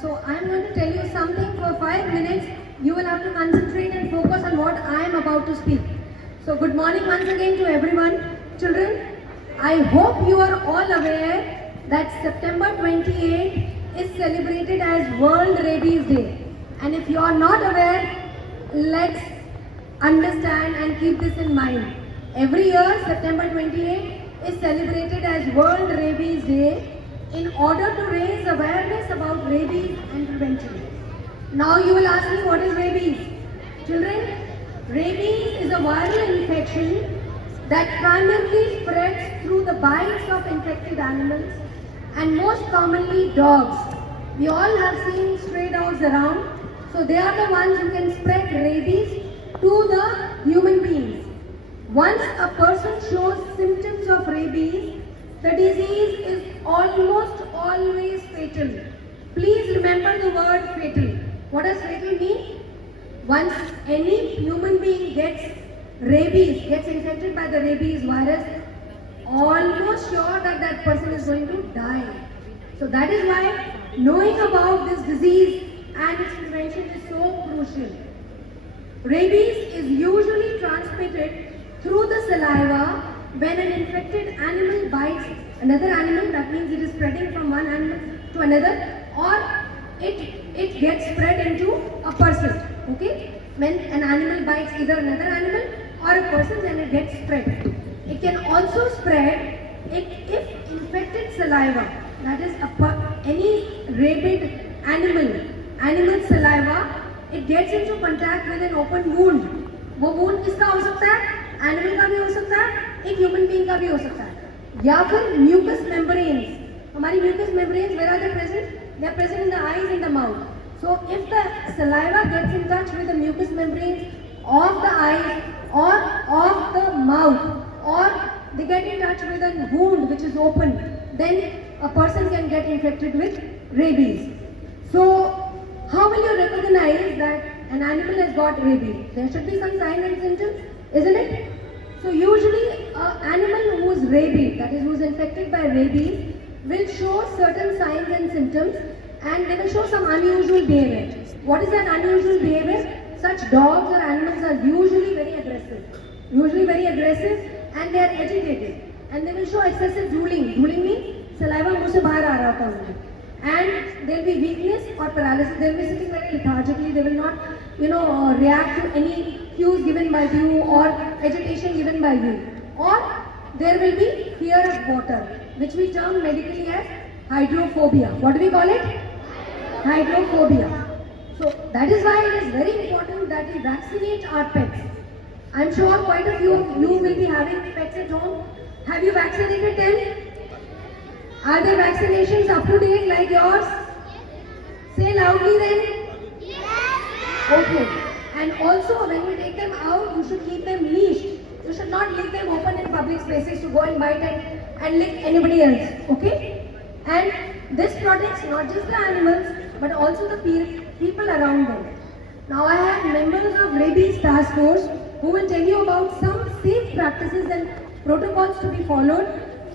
So I'm going to tell you something for 5 minutes. You will have to concentrate and focus on what I am about to speak. So good morning once again to everyone. Children, I hope you are all aware that September 28th is celebrated as World Rabies Day. And if you are not aware, let's understand and keep this in mind. Every year, September 28th is celebrated as World Rabies Day in order to raise awareness about rabies and prevention. Now you will ask me, what is rabies? Children, rabies is a viral infection that primarily spreads through the bites of infected animals and most commonly dogs. We all have seen stray dogs around, so they are the ones who can spread rabies to the human beings. Once a person shows symptoms of rabies, the disease is almost always fatal. Please remember the word fatal. What does fatal mean? Once any human being gets rabies, gets infected by the rabies virus, almost sure that that person is going to die. So that is why knowing about this disease and its prevention is so crucial. Rabies is usually transmitted through the saliva when an infected animal bites another animal. That means it is spreading from one animal to another, or it gets spread into a person. Okay? When an animal bites either another animal or a person, then it gets spread. It can also spread if infected saliva, that is any rabid animal saliva, it gets into contact with an open wound. वो wound किसका हो सकता है? Animal का भी हो सकता है, एक ह्यूमन बीइंग का भी हो सकता है, या फिर म्यूकस मेम्ब्रेन्स. हमारी mucus membranes, where are they present? They are present in the eyes and the mouth. So if the saliva gets in touch with the mucous membranes of the eyes or of the mouth, or they get in touch with a wound which is open, then a person can get infected with rabies. So how will you recognize that an animal has got rabies? There should be some signs and symptoms, isn't it? So usually an animal who is rabid, that is who is infected by rabies, will show certain signs and symptoms, and they will show some unusual behavior. What is that unusual behavior? Such dogs or animals are usually very aggressive, and they are agitated, and they will show excessive drooling. Drooling means saliva मुंह से बाहर आ रहा होता है, and there will be weakness or paralysis. They will be sitting very lethargically. They will not, react to any cues given by you or agitation given by you. Or there will be fear of water, which we term medically as hydrophobia. What do we call it? Hydrophobia. So that is why it is very important that we vaccinate our pets. I'm sure quite a few of you will be having pets at home. Have you vaccinated them? Are their vaccinations up to date like yours? Say loudly then. Yes. Okay. And also when you take them out, you should keep them leashed. You should not leave them open in public spaces to go and bite and lick anybody else. Okay? And this protects not just the animals but also the people around them. Now I have members of Rabies Task Force who will tell you about some safe practices and protocols to be followed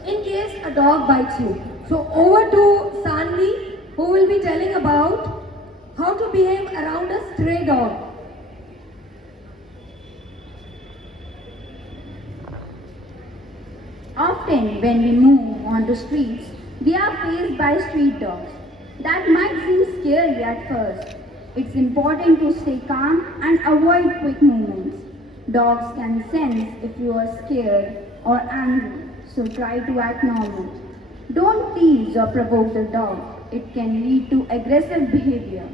in case a dog bites you. So over to Sanvi, who will be telling about how to behave around a stray dog. Often when we move on the streets, we are faced by street dogs. That might seem scary at first. It's important to stay calm and avoid quick movements. Dogs can sense if you are scared or angry, so try to act normal. Don't tease or provoke the dog. It can lead to aggressive behavior.